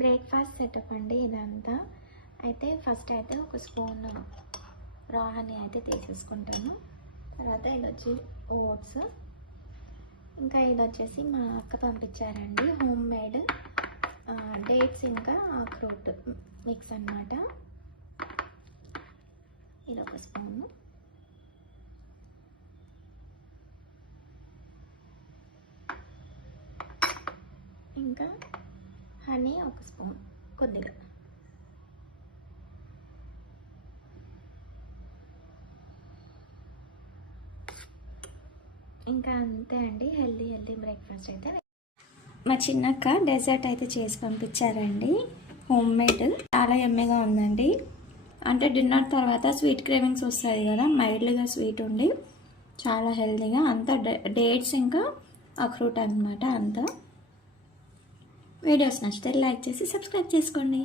Breakfast setup అండి ఇదంతా. అయితే ఫస్ట్ అయితే ఒక స్పూన్ రా హనీ అయితే తీసేసుకుంటాను. తర్వాత ఇది వచ్చి ఓట్స్, ఇంకా ఇది వచ్చేసి మా అక్క పంపించారండి హోమ్ మేడ్ డేట్స్ ఇంకా అక్రోట్ మిక్స్ అన్నమాట. ఇది ఒక స్పూను, ఇంకా హనీ ఒక స్పూన్ కొద్దిగా, ఇంకా అంతే అండి. హెల్దీ బ్రేక్ఫాస్ట్ అయితే. మా చిన్నక్క డెజర్ట్ అయితే చేసి పంపించారండి హోమ్ మేడ్. చాలా ఎమ్మీగా ఉందండి. అంటే డిన్నర్ తర్వాత స్వీట్ క్రేవింగ్స్ వస్తాయి కదా, మైల్డ్గా స్వీట్ ఉండి చాలా హెల్దీగా, అంతా డేట్స్ ఇంకా అక్రూట్ అనమాట. అంతా వీడియోస్ నచ్చితే లైక్ చేసి సబ్స్క్రైబ్ చేసుకోండి.